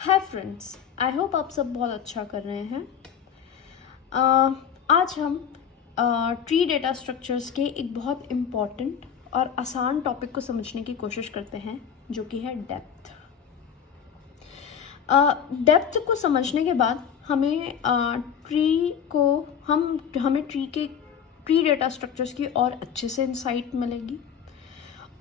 Hi friends, I hope आप सब बहुत अच्छा कर रहे हैं। आज हम ट्री डेटा स्ट्रक्चर्स के एक बहुत इम्पॉर्टेंट और आसान टॉपिक को समझने की कोशिश करते हैं, जो कि है डेप्थ। डेप्थ को समझने के बाद हमें हमें ट्री डेटा स्ट्रक्चर्स की और अच्छे से इंसाइट मिलेगी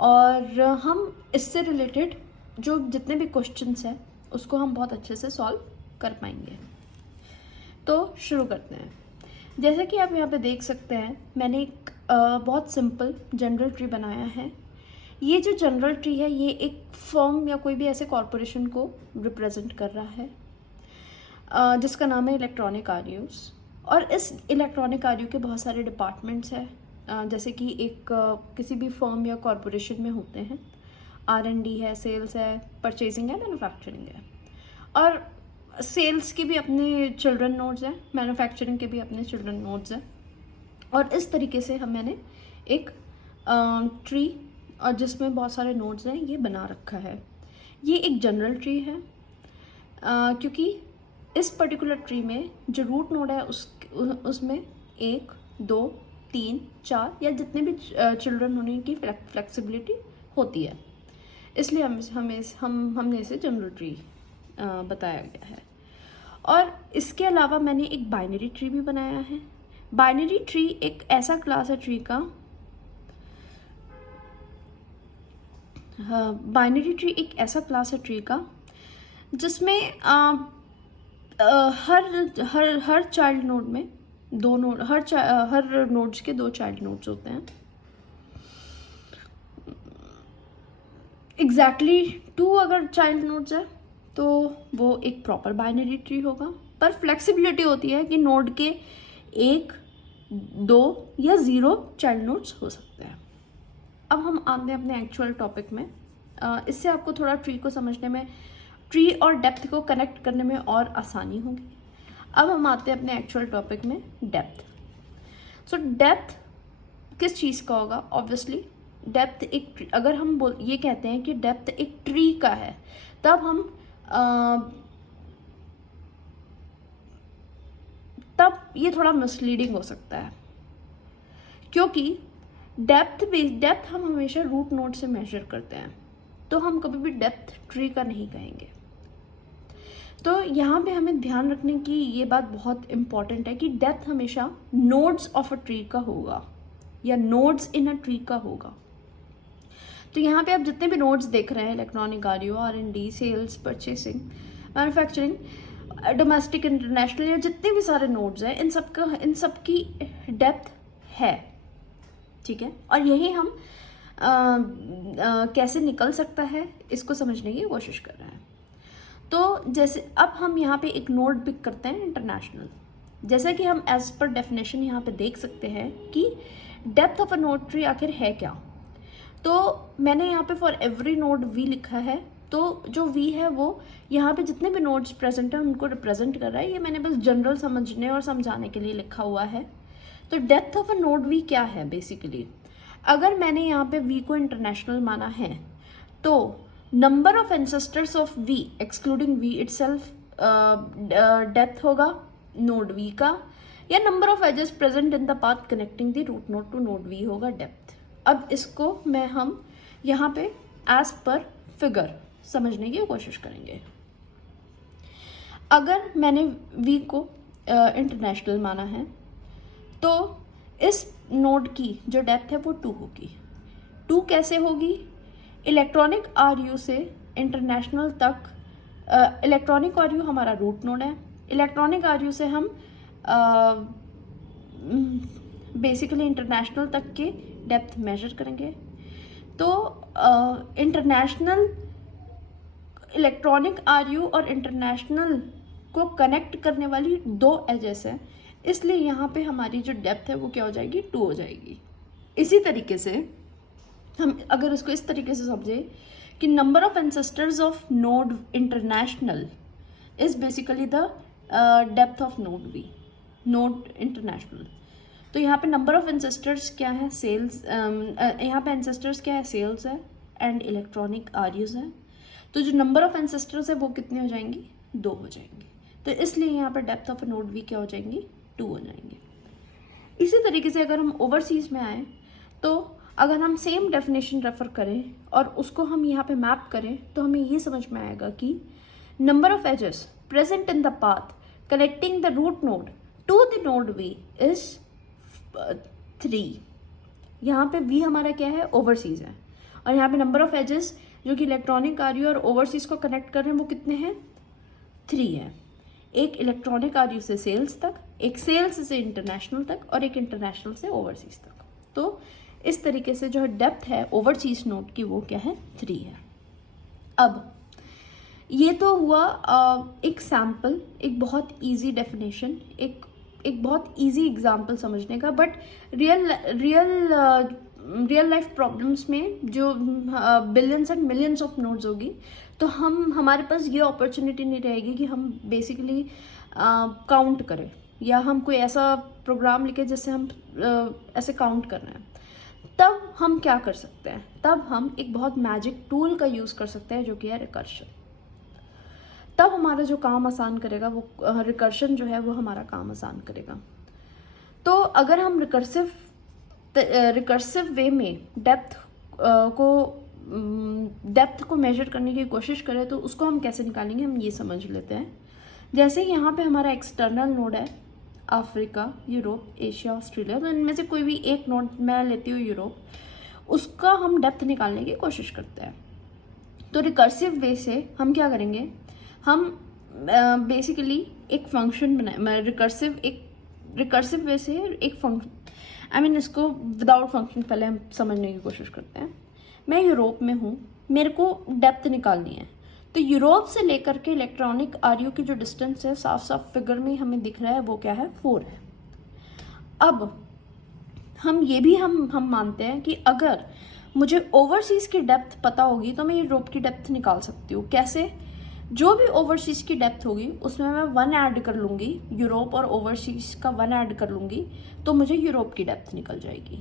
और हम इससे रिलेटेड जो जितने भी क्वेश्चंस हैं उसको हम बहुत अच्छे से सॉल्व कर पाएंगे। तो शुरू करते हैं। जैसे कि आप यहाँ पे देख सकते हैं, मैंने एक बहुत सिंपल जनरल ट्री बनाया है। ये जो जनरल ट्री है ये एक फर्म या कोई भी ऐसे कॉरपोरेशन को रिप्रेजेंट कर रहा है, जिसका नाम है इलेक्ट्रॉनिक आरयूज़। और इस इलेक्ट्रॉनिक आरयू के बहुत सारे डिपार्टमेंट्स हैं, जैसे कि किसी भी फर्म या कॉरपोरेशन में होते हैं। R&D है, सेल्स है, परचेजिंग है, मैन्युफैक्चरिंग है। और सेल्स के भी अपने चिल्ड्रन नोड्स हैं, मैन्युफैक्चरिंग के भी अपने चिल्ड्रन नोड्स हैं। और इस तरीके से मैंने एक ट्री और जिसमें बहुत सारे नोड्स हैं ये बना रखा है। ये एक जनरल ट्री है, क्योंकि इस पर्टिकुलर ट्री में जो रूट नोड है उसमें 1, 2, 3, 4 या जितने भी चिल्ड्रन होने की फ्लेक्सिबिलिटी होती है, इसलिए हमने इसे जनरल ट्री बताया गया है। और इसके अलावा मैंने एक बाइनरी ट्री भी बनाया है। बाइनरी ट्री एक ऐसा क्लास है ट्री का, बाइनरी ट्री एक ऐसा क्लास है ट्री का जिसमें हर चाइल्ड नोड में दो नोड, हर नोड्स के 2 चाइल्ड नोड्स होते हैं। एग्जैक्टली 2 अगर चाइल्ड नोड्स है तो वो एक प्रॉपर बाइनरी ट्री होगा, पर फ्लेक्सिबिलिटी होती है कि नोड के 1, 2 या 0 चाइल्ड नोड्स हो सकते हैं। अब हम आते हैं अपने एक्चुअल टॉपिक में। इससे आपको थोड़ा ट्री को समझने में, ट्री और डेप्थ को कनेक्ट करने में और आसानी होगी। अब हम आते हैं अपने एक्चुअल टॉपिक में, डेप्थ। सो डेप्थ किस चीज़ का होगा? ऑब्वियसली डेप्थ एक, अगर हम ये कहते हैं कि डेप्थ एक ट्री का है, तब ये थोड़ा मिसलीडिंग हो सकता है, क्योंकि डेप्थ हम हमेशा रूट नोड से मेजर करते हैं, तो हम कभी भी डेप्थ ट्री का नहीं कहेंगे। तो यहाँ पे हमें ध्यान रखने की ये बात बहुत इंपॉर्टेंट है कि डेप्थ हमेशा नोड्स ऑफ अ ट्री का होगा या नोड्स इन अ ट्री का होगा। तो यहाँ पे आप जितने भी नोड्स देख रहे हैं, electronic RU, R&D, sales, purchasing, manufacturing, domestic, international, या जितने भी सारे नोड्स हैं, इन सब की डेप्थ है, ठीक है। और यही हम कैसे निकल सकता है इसको समझने की कोशिश कर रहे हैं। तो जैसे अब हम यहाँ पे एक नोड पिक करते हैं, इंटरनेशनल। जैसा कि हम एज पर डेफिनेशन यहाँ पे देख सकते हैं कि depth of a node tree आखिर है क्या। तो मैंने यहाँ पे फॉर एवरी नोड V लिखा है। तो जो V है वो यहाँ पे जितने भी नोड्स प्रेजेंट हैं उनको रिप्रेजेंट कर रहा है। ये मैंने बस जनरल समझने और समझाने के लिए लिखा हुआ है। तो depth of a node V क्या है बेसिकली? अगर मैंने यहाँ पे V को इंटरनेशनल माना है, तो number of ancestors of V excluding V itself depth होगा नोड V का, या number of edges present in the path connecting the root node to node V होगा डेप्थ। अब इसको हम यहाँ पे एज पर फिगर समझने की कोशिश करेंगे। अगर मैंने V को इंटरनेशनल माना है, तो इस नोड की जो डेप्थ है वो 2 होगी। 2 कैसे होगी? इलेक्ट्रॉनिक आरयू से इंटरनेशनल तक, इलेक्ट्रॉनिक आरयू हमारा रूट नोड है। इलेक्ट्रॉनिक आरयू से हम बेसिकली इंटरनेशनल तक के डेप्थ मेजर करेंगे। तो इंटरनेशनल, इलेक्ट्रॉनिक आरयू और इंटरनेशनल को कनेक्ट करने वाली 2 एजेस हैं, इसलिए यहाँ पे हमारी जो डेप्थ है वो क्या हो जाएगी? 2 हो जाएगी। इसी तरीके से हम अगर इसको इस तरीके से समझे कि number of ancestors of node international is basically the depth of node V, node international. तो यहाँ पे नंबर ऑफ एंसेस्टर्स क्या है? सेल्स। यहाँ पे एंसेस्टर्स क्या है? सेल्स है एंड इलेक्ट्रॉनिक आरयूज है। तो जो नंबर ऑफ एंसेस्टर्स है वो कितने हो जाएंगी, 2 हो जाएंगे। तो इसलिए यहाँ पर डेप्थ ऑफ अ नोड भी क्या हो जाएंगी, 2 हो जाएंगे। इसी तरीके से अगर हम ओवरसीज में आए तो अगर हम सेम डेफिनेशन रेफर करें और उसको हम यहाँ पे मैप करें तो हमें ये समझ में आएगा कि number of edges present in the path connecting the root node to the node V is 3। यहाँ पे वी हमारा क्या है, ओवरसीज है, और यहाँ पे नंबर ऑफ एजेस जो कि इलेक्ट्रॉनिक आरयू और ओवरसीज को कनेक्ट कर रहे हैं वो कितने हैं, 3 है। एक इलेक्ट्रॉनिक आरयू से सेल्स तक, एक सेल्स से इंटरनेशनल तक, और एक इंटरनेशनल से ओवरसीज तक। तो इस तरीके से जो डेप्थ है ओवरसीज नोड की वो क्या है, 3 है। अब ये तो हुआ एक सैम्पल, एक बहुत इजी डेफिनेशन, एक बहुत इजी एग्जाम्पल समझने का। बट रियल लाइफ प्रॉब्लम्स में जो billions and millions of nodes होगी तो हमारे पास ये अपॉर्चुनिटी नहीं रहेगी कि हम बेसिकली काउंट करें, या हम कोई ऐसा प्रोग्राम लिखे जिससे हम ऐसे काउंट कर रहे हैं। तब हम क्या कर सकते हैं, तब हम एक बहुत मैजिक टूल का यूज़ कर सकते हैं जो कि है रिकर्शन। तब हमारा जो काम आसान करेगा वो रिकर्शन जो है वो हमारा काम आसान करेगा। तो अगर हम रिकर्सिव वे में डेप्थ को मेजर करने की कोशिश करें तो उसको हम कैसे निकालेंगे, हम ये समझ लेते हैं। जैसे यहाँ पे हमारा एक्सटर्नल नोड है अफ्रीका, यूरोप, एशिया, ऑस्ट्रेलिया, तो इनमें से कोई भी एक नोड मैं लेती हूँ यूरोप, उसका हम डेप्थ निकालने की कोशिश करते हैं। तो रिकर्सिव वे से हम क्या करेंगे, हम बेसिकली एक फंक्शन बनाए, रिकर्सिव वे से एक फंक्शन, इसको विदाउट फंक्शन पहले हम समझने की कोशिश करते हैं। मैं यूरोप में हूँ, मेरे को डेप्थ निकालनी है, तो यूरोप से लेकर के इलेक्ट्रॉनिक आरयू की जो डिस्टेंस है साफ साफ फिगर में हमें दिख रहा है वो क्या है, 4 है। अब हम ये भी हम मानते हैं कि अगर मुझे ओवरसीज की डेप्थ पता होगी तो मैं यूरोप की डेप्थ निकाल सकती हूँ। कैसे, जो भी ओवरसीज की डेप्थ होगी उसमें मैं 1 ऐड कर लूँगी, यूरोप और ओवरसीज का 1 ऐड कर लूँगी तो मुझे यूरोप की डेप्थ निकल जाएगी।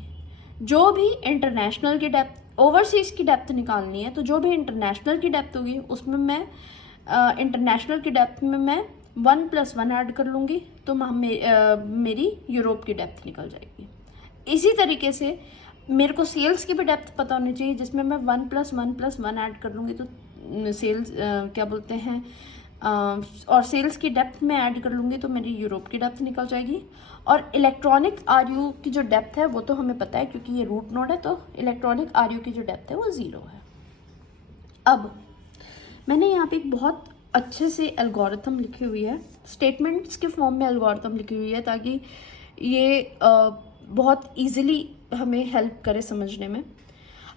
जो भी इंटरनेशनल की डेप्थ, ओवरसीज की डेप्थ निकालनी है तो जो भी इंटरनेशनल की डेप्थ होगी उसमें मैं इंटरनेशनल की डेप्थ में मैं 1 + 1 ऐड कर लूँगी तो मेरी यूरोप की डेप्थ निकल जाएगी। इसी तरीके से मेरे को सेल्स की भी डेप्थ पता होनी चाहिए जिसमें मैं 1 + 1 + 1 ऐड कर लूँगी तो सेल्स क्या बोलते हैं और सेल्स की डेप्थ में ऐड कर लूँगी तो मेरी यूरोप की डेप्थ निकल जाएगी। और इलेक्ट्रॉनिक आरयू की जो डेप्थ है वो तो हमें पता है क्योंकि ये रूट नोड है, तो इलेक्ट्रॉनिक आरयू की जो डेप्थ है वो 0 है। अब मैंने यहाँ पे एक बहुत अच्छे से एल्गोरिथम लिखी हुई है, स्टेटमेंट्स के फॉर्म में एल्गोरिथम लिखी हुई है ताकि ये बहुत ईजिली हमें हेल्प करे समझने में।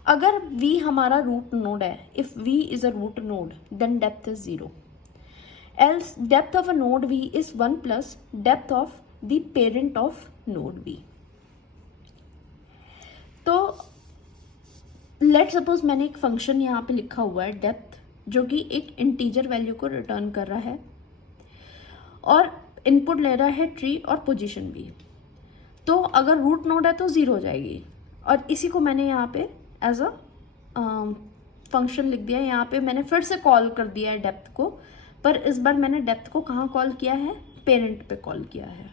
अगर v हमारा रूट नोड है, if v is a root node then depth is 0, else depth of a node v is 1 + depth of the parent of node v। तो लेट सपोज मैंने एक फंक्शन यहाँ पे लिखा हुआ है डेप्थ, जो कि एक इंटीजर वैल्यू को रिटर्न कर रहा है और इनपुट ले रहा है ट्री और पोजीशन भी। तो अगर रूट नोड है तो 0 हो जाएगी, और इसी को मैंने यहाँ पे एज अ फंक्शन लिख दिया। यहाँ पे मैंने फिर से कॉल कर दिया है डेप्थ को, पर इस बार मैंने डेप्थ को कहाँ कॉल किया है, पेरेंट पे कॉल किया है।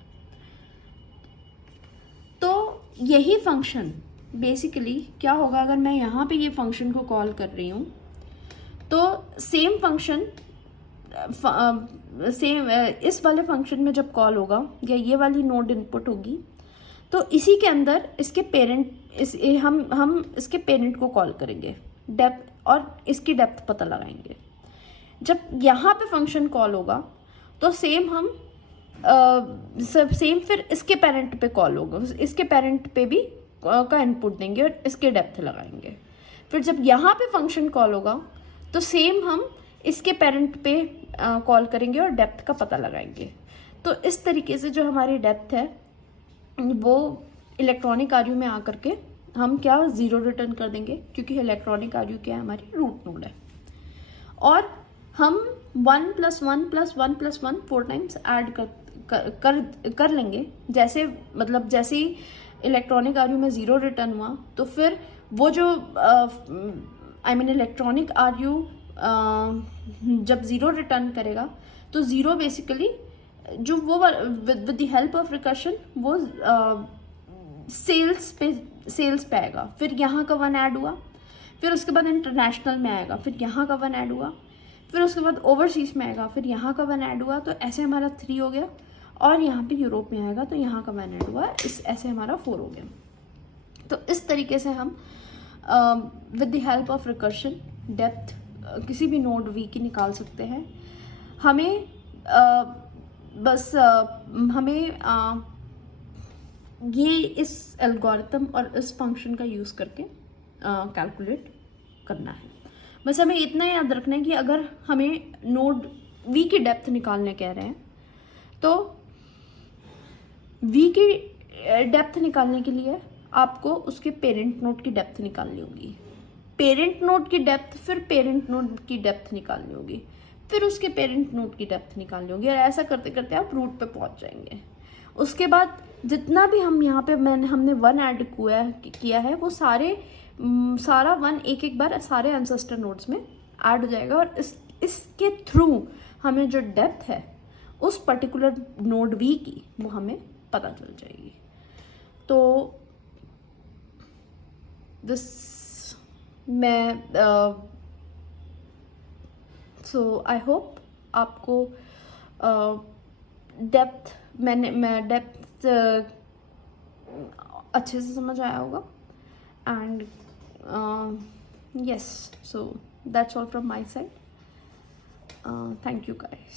तो यही फंक्शन बेसिकली क्या होगा, अगर मैं यहाँ पे ये फंक्शन को कॉल कर रही हूँ तो सेम फंक्शन इस वाले फंक्शन में जब कॉल होगा या ये वाली नोड इनपुट होगी तो इसी के अंदर इसके पेरेंट हम इसके पेरेंट को कॉल करेंगे डेप्थ, और इसकी डेप्थ पता लगाएंगे। जब यहाँ पे फंक्शन कॉल होगा तो सेम फिर इसके पेरेंट पे कॉल होगा, इसके पेरेंट पे भी का इनपुट देंगे और इसके डेप्थ लगाएंगे। फिर जब यहाँ पे फंक्शन कॉल होगा तो सेम हम इसके पेरेंट पे कॉल करेंगे और डेप्थ का पता लगाएंगे। तो इस तरीके से जो हमारी डेप्थ है वो इलेक्ट्रॉनिक आरयू में आकर के हम क्या 0 रिटर्न कर देंगे, क्योंकि इलेक्ट्रॉनिक आरयू क्या है, हमारी रूट नोड है। और हम 1 + 1 + 1 + 1 4 टाइम्स ऐड कर लेंगे। जैसे मतलब जैसे ही इलेक्ट्रॉनिक आरयू में 0 रिटर्न हुआ तो फिर वो जो इलेक्ट्रॉनिक आरयू जब ज़ीरो रिटर्न करेगा तो ज़ीरो बेसिकली जो वो with the help of recursion वो सेल्स पे आएगा, फिर यहाँ का 1 ऐड हुआ, फिर उसके बाद इंटरनेशनल में आएगा, फिर यहाँ का 1 ऐड हुआ, फिर उसके बाद ओवरसीज में आएगा, फिर यहाँ का 1 ऐड हुआ, तो ऐसे हमारा 3 हो गया, और यहाँ पे यूरोप में आएगा तो यहाँ का 1 ऐड हुआ, ऐसे हमारा 4 हो गया। तो इस तरीके से हम with the help of recursion depth किसी भी नोड वी की निकाल सकते हैं। हमें हमें ये इस एल्गोरिथम और इस फंक्शन का यूज़ करके कैलकुलेट करना है। बस हमें इतना याद रखना है कि अगर हमें नोड वी की डेप्थ निकालने कह रहे हैं तो वी की डेप्थ निकालने के लिए आपको उसके पेरेंट नोड की डेप्थ निकालनी होगी, पेरेंट नोड की डेप्थ, फिर पेरेंट नोड की डेप्थ निकालनी होगी, फिर उसके पेरेंट नोड की डेप्थ निकालनी होगी, और ऐसा करते करते आप रूट पे पहुंच जाएंगे। उसके बाद जितना भी हम यहाँ पे हमने 1 ऐड किया है वो सारा 1 एक बार सारे एंसेस्टर नोड्स में ऐड हो जाएगा, और इसके थ्रू हमें जो डेप्थ है उस पर्टिकुलर नोड वी की वो हमें पता चल जाएगी। तो दिस मैं सो आई होप आपको मैं डेप्थ अच्छे से समझ आया होगा। And yes, so that's all from my side. Thank you guys.